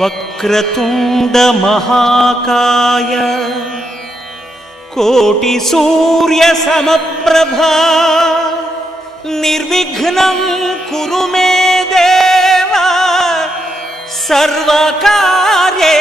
ವಕ್ರತುಂಡ ಮಹಾಕಾಯ ಕೋಟಿ ಸೂರ್ಯ ಸಮಪ್ರಭಾ ನಿರ್ವಿಘ್ನಂ ಕುರು ಮೇ ದೇವ ಸರ್ವಕಾರ್ಯೇ.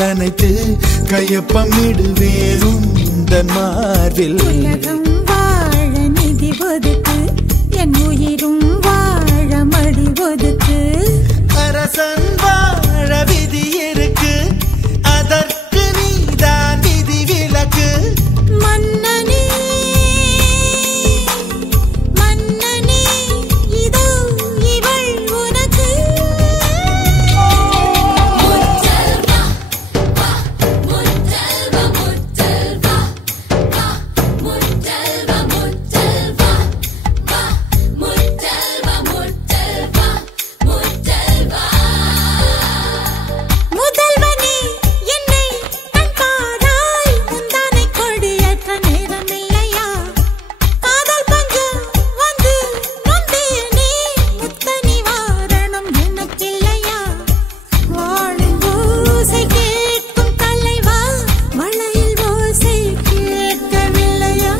நனைத்து கையொப்பமிடுவேன் உந்தன் மார்பில். உலகம் வாழ நிதி ஒதுக்கு, என் உயிரும் வாழ மடி ஒதுக்கு. அரசன் வாழ விதி இருக்கு, அதற்கு நீதான் விதி விலக்கு. மன்னனே மன்னனே இதோ இவள் உனக்கு. முத்தல்வா வா முத்தல்வா முத்தல்வா வா முத்தல்வா முத்தல்வா வா முத்தல்வா முத்தல்வா முத்தல்வா. முதல்வனே என்னை கண் பாராய், முந்தானை கொடியேற்ற நேரமில்லையா? காதல் பஞ்சம் வந்து நொந்தேனே, முத்த நிவாரணம் எனக்கில்லையா? வாழும் ஓசை கேட்கும் தலைவா, மழையில் ஓசை கேட்கவில்லையா?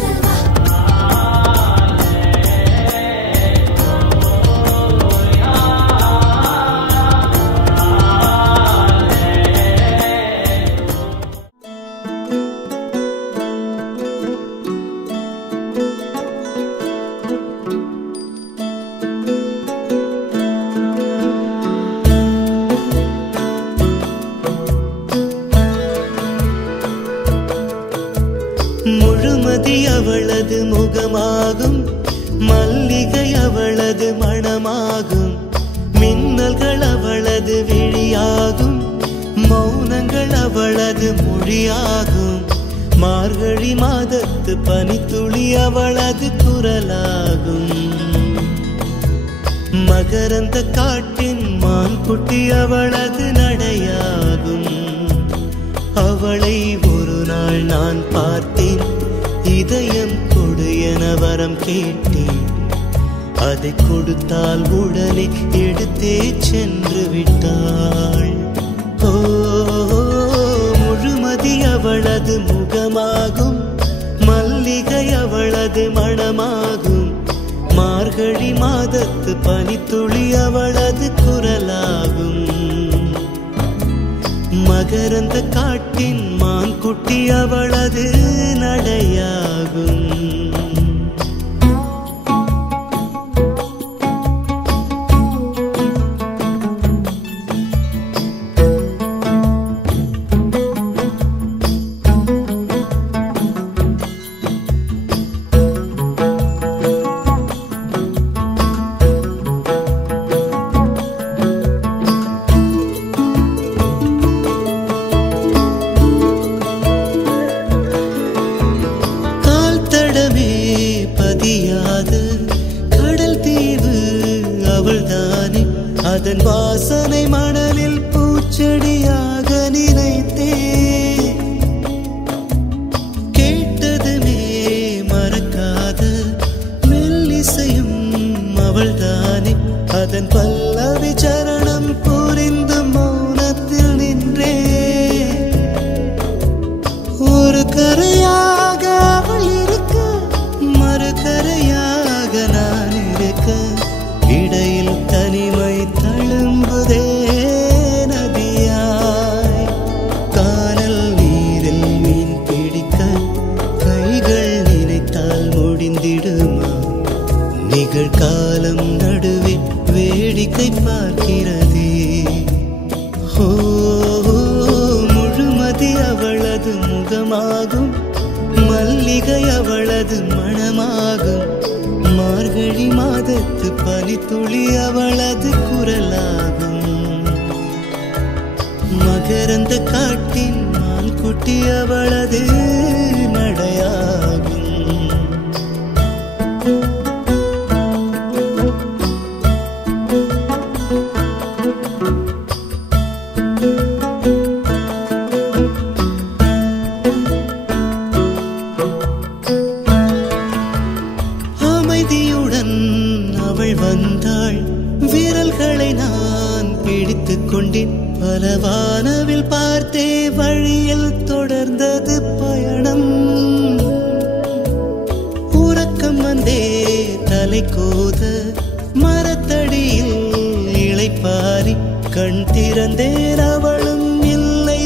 முழுமதி அவளது முகமாகும், மல்லிகை அவளது மணமாகும். மின்னல்கள் அவளது விழியாகும், மௌனங்கள் அவளது மொழியாகும். மார்கழி மாதத்து பனித்துளி அவளது குரலாகும். மகரந்த காட்டின் மான்குட்டி அவளது நடையாகும். அவளை ஒரு நாள் நான் பார்த்தேன், இதயம் கொடு என வரம் கேட்டேன். அதை கொடுத்தால் உடனே எடுத்தே சென்று விட்டாள். ஓ முழுமதி அவளது முகமாகும், மல்லிகை அவளது மணமாகும். மார்கழி மாதத்து பனித்துளி அவளது குரலாகும். மகரந்த காட்டின் மான்குட்டி அவளது நடையாகும். அதன் வாசனை மணலில் பூச்செடியாக நினைத்தே, கேட்டதுமே மறக்காத மெல்லிசையும் அவள்தானே. அதன் பல்லவி சரணம் புரிந்து மௌனத்தில் நின்றே. ஒரு கரையாக அவள் இருக்க, மறு கரையாக நான் இருக்க. இடையில் தனிமை தழும்புதே நதியாய். கானல் நீரில் மீன் பிடிக்க கைகள் நினைத்தால் முடிந்திடுமா? நிகழ்காலம் நடுவே வேடிக்கை பார்க்கிறதே. ஓ முழுமதி அவளது முகமாகும், மல்லிகை அவளது மணமாகும். மார்கழி மாதத்து பனித்துளி அவளது குரலாகும். மகரந்த காட்டின் மான்குட்டி அவளது நடையாகும். அமைதியுடன் அவள் வந்தாள், விரல்களை நான் பிடித்துக் கொண்டேன். பல வானவில் பார்த்தே வழியில் தொடர்ந்தது பயணம். உறக்கம் வந்தே தலை கோத மரத்தடியில் இளைப்பாரி கண் திறந்தேன். அவளும் இல்லை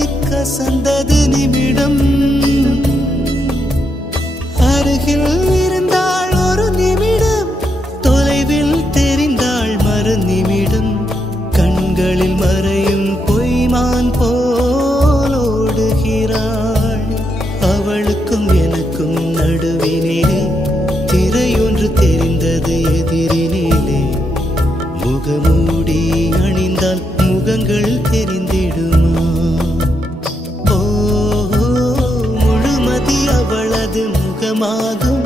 பழமாகும்,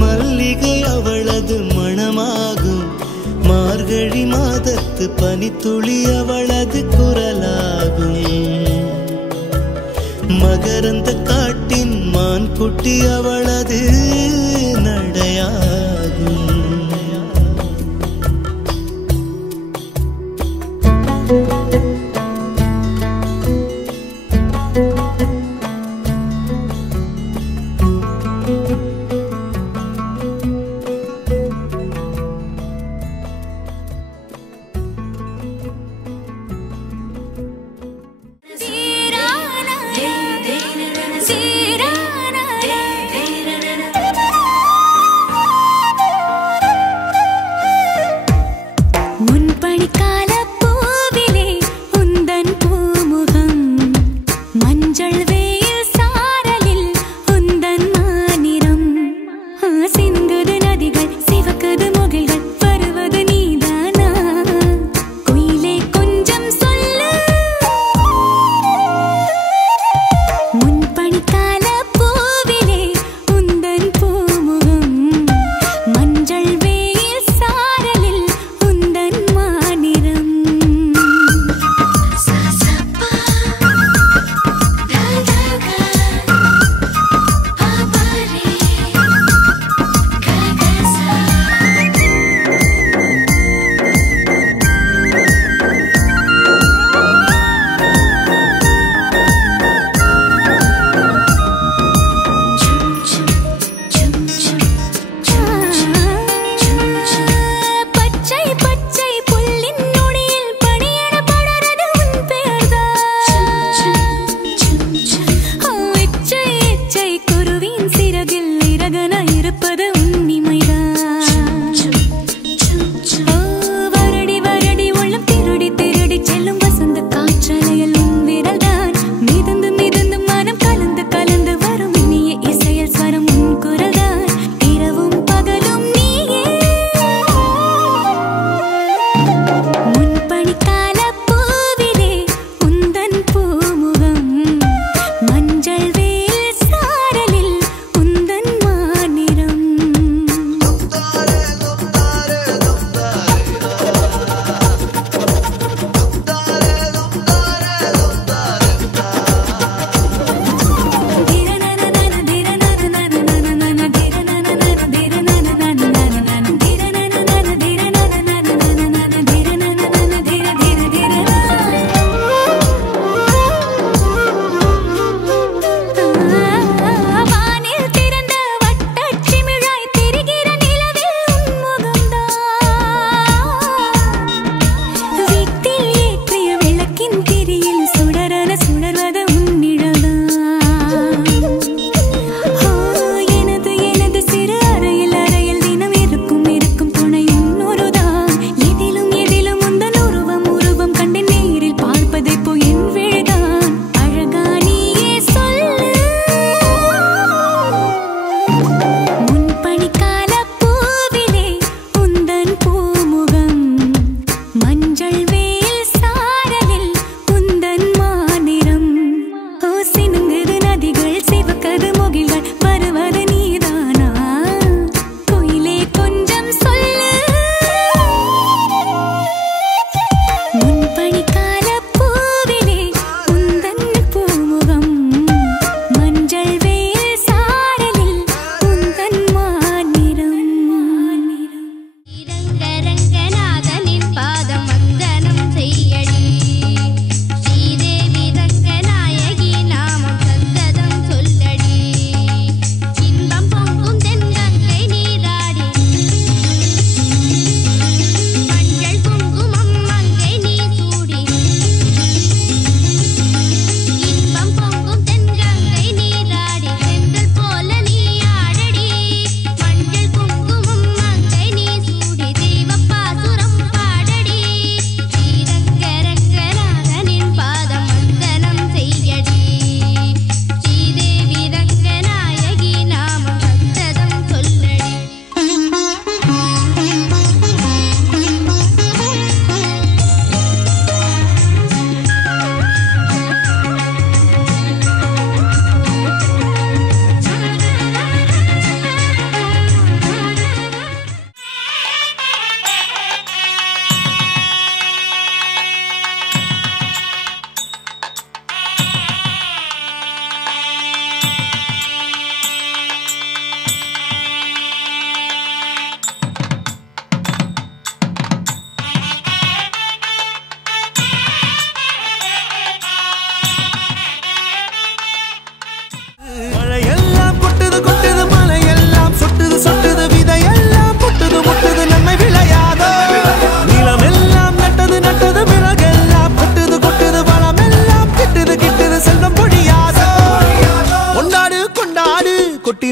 மல்லிகை அவளது மணமாகும், மார்கழி மாதத்து பனித்துளி அவளது குரலாகும், மகரந்த காட்டின் மான் குட்டி அவளது நடையாகும்.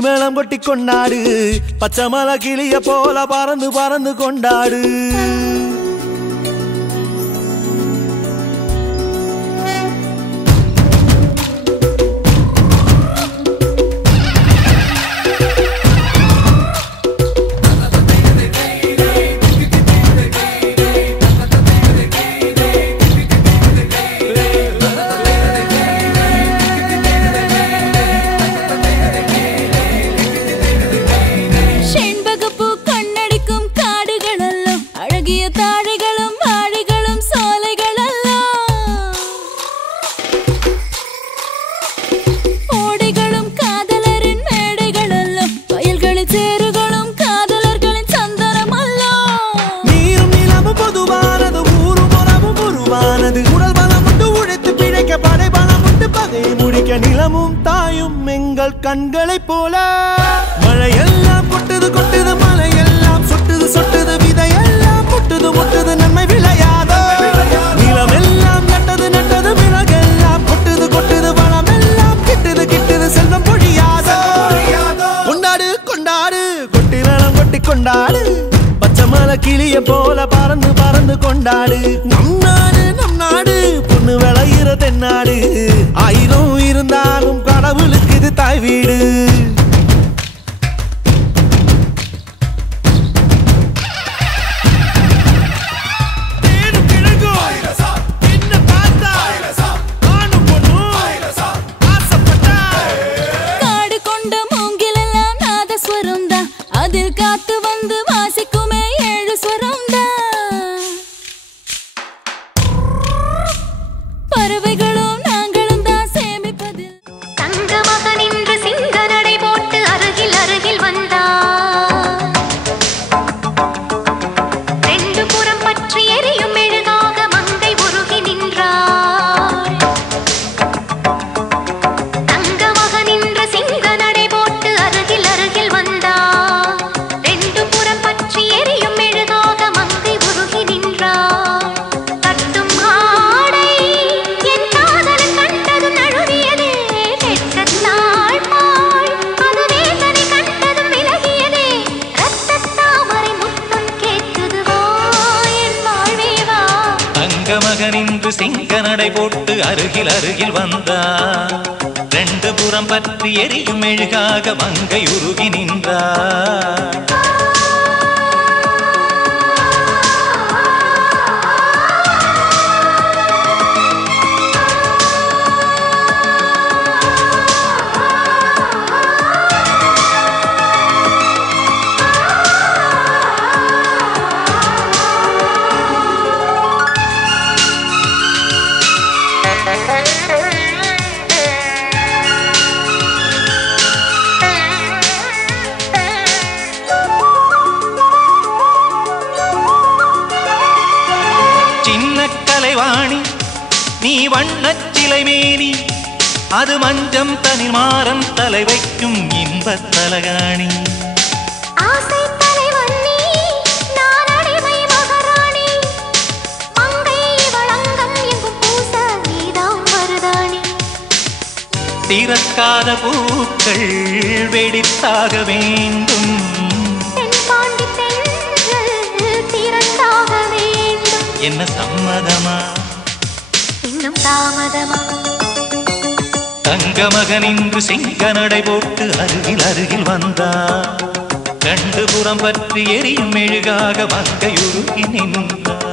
மேளம் கொட்டி கொண்டாடு பச்சை மலை கிளிய போல பறந்து பறந்து கொண்டாடு நிலமும் தாயும் எங்கள் கண்களைப் போல மழையெல்லாம் கொட்டுது கொட்டுது மலையெல்லாம் சொட்டுது சொட்டுது விதையெல்லாம் முட்டுது முட்டுது நன்மை விளையாதோ நிலமெல்லாம் நட்டது நட்டது விறகெல்லாம் கொட்டுது கொட்டுது வளமெல்லாம் கிட்டுது கிட்டுது செல்வம் பொழியாதோ கொண்டாடு கொண்டாடு கொட்டி நலம் கொட்டி கொண்டாடு பச்சை மலை கிளிய போல பறந்து பறந்து கொண்டாடு நம் நாடு பொண்ணு விளையிற தென்னாடு ஆயிரம் இருந்தாலும் கடவுளுக்கு இது தாய் வீடு காடு கொண்ட மூங்கிலெல்லாம் நாதஸ்வரம் தான் அதில் காத்து வந்து வாசிக்குமே 7 ஸ்வரம் தான் பறவைகளும் நாங்களும் தான் சேமிப்பதில் தங்க மகன் இன்று சிங்க நடை போட்டு அருகில் அருகில் வந்தார் 2 புறம் பற்றி எரியும் மெழுகாக மங்கை உருகி நின்றார் தங்க மகன் இன்று சிங்க நடை போட்டு அருகில் அருகில் வந்தார் 2 புறம் பற்றி எரியும் மெழுகாக மங்கை உருகி நின்றார் கட்டும் ஆடை என் காதலன் கண்டதும் நழுவியதே வெட்கத்தாள் பாள் அது வேதனை கண்டதும் விலகியதே ரத்தத் தாமரை முத்தம் கேட்குது வா என் வாழ்வே வா தங்க மகன் இன்று சிங்க நடை போட்டு அருகில் அருகில் வந்தார் 2 புறம் பற்றி எரியும் மெழுகாக மங்கை உருகி நின்றார் சின்ன கலைவாணி நீ வண்ணச் சிலை மேனி அது மஞ்சம் தனிமாறன் தலை வைக்கும் இன்பத் தலகாணி ஆசை தலைவன் நீ நான் அடிமை மகாராணி மங்கை வளங்கம் எங்கும் பூச நீதான் மருதாணி திறக்காத பூக்கள் வெடித்தாக வேண்டும் தென்பாண்டி தென்றல் திரண்டாக வேண்டும் என்ன சம்மதமா இன்னும் தாமதமா தங்க மகன் இன்று சிங்க நடை போட்டு அருகில் அருகில் வந்தார் 2 புறம் பற்றி எரியும் மெழுகாக மங்கை உருகி நின்றார்